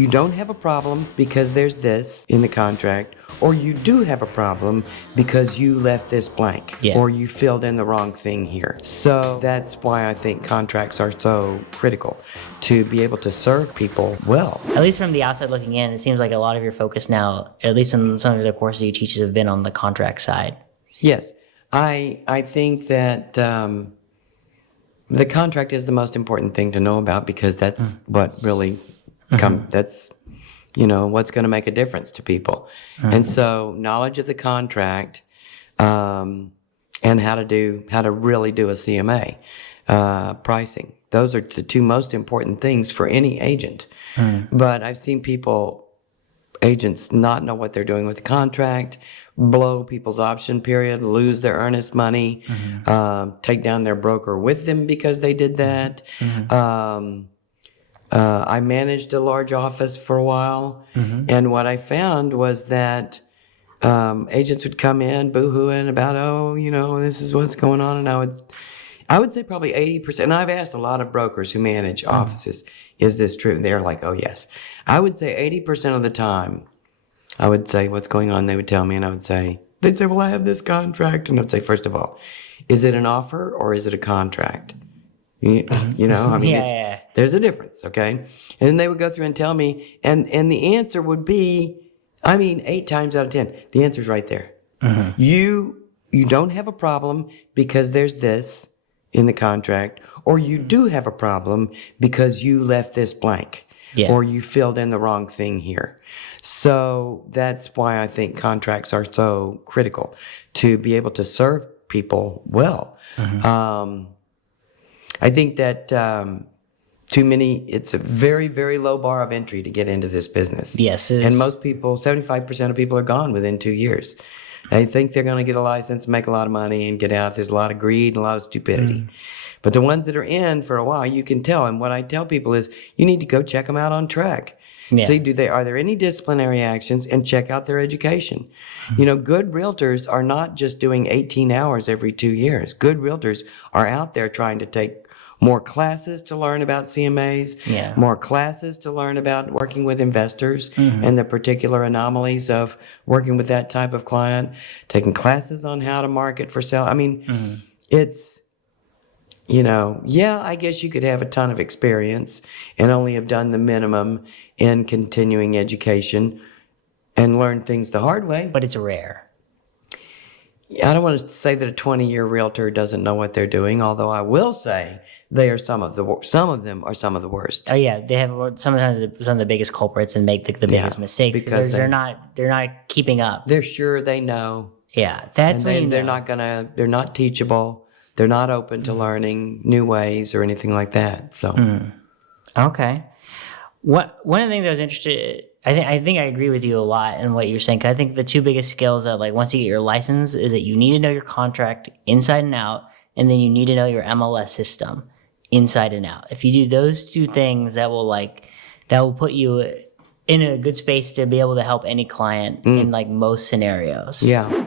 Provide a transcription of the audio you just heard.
you don't have a problem because there's this in the contract, or you do have a problem because you left this blank, or you filled in the wrong thing here. So that's why I think contracts are so critical, to be able to serve people well. At least from the outside looking in, it seems like a lot of your focus now, at least in some of the courses you teach, have been on the contract side. Yes. I think that the contract is the most important thing to know about, because that's what really that's what's going to make a difference to people. And so knowledge of the contract and how to really do a CMA, pricing. Those are the two most important things for any agent. But I've seen agents not know what they're doing with the contract, blow people's option period, lose their earnest money, take down their broker with them because they did that. I managed a large office for a while, and what I found was that agents would come in boo-hooing about, this is what's going on, and I would say probably 80%, and I've asked a lot of brokers who manage offices, is this true? And they're like, oh, yes. I would say 80% of the time, I would say, what's going on? They would tell me, and they'd say, well, I have this contract. And I'd say, first of all, is it an offer or is it a contract? There's a difference, okay? And then they would go through and tell me, and the answer would be, 8 times out of 10, the answer's right there. You don't have a problem because there's this in the contract, or you do have a problem because you left this blank, or you filled in the wrong thing here. So that's why I think contracts are so critical, to be able to serve people well. I think that it's a very, very low bar of entry to get into this business. Yes. And most people, 75% of people are gone within 2 years. They think they're going to get a license, make a lot of money, and get out. There's a lot of greed and a lot of stupidity. But the ones that are in for a while, you can tell. And what I tell people is, you need to go check them out on track. See, are there any disciplinary actions, and check out their education. Good realtors are not just doing 18 hours every 2 years. Good realtors are out there trying to take more classes to learn about CMAs, more classes to learn about working with investors and the particular anomalies of working with that type of client, taking classes on how to market for sale. It's, I guess you could have a ton of experience and only have done the minimum in continuing education and learn things the hard way. But it's rare. I don't want to say that a 20-year realtor doesn't know what they're doing, although I will say they are some of them are some of the worst. Oh yeah, they have sometimes some of the biggest culprits and make the biggest mistakes because they're not keeping up. They're sure they know. Yeah, that's when they're not teachable. They're not open to learning new ways or anything like that. So, okay. One of the things I was interested. I think I agree with you a lot in what you're saying. 'Cause I think the two biggest skills that, once you get your license, is that you need to know your contract inside and out, and then you need to know your MLS system inside and out. If you do those two things, that will put you in a good space to be able to help any client in most scenarios. Yeah.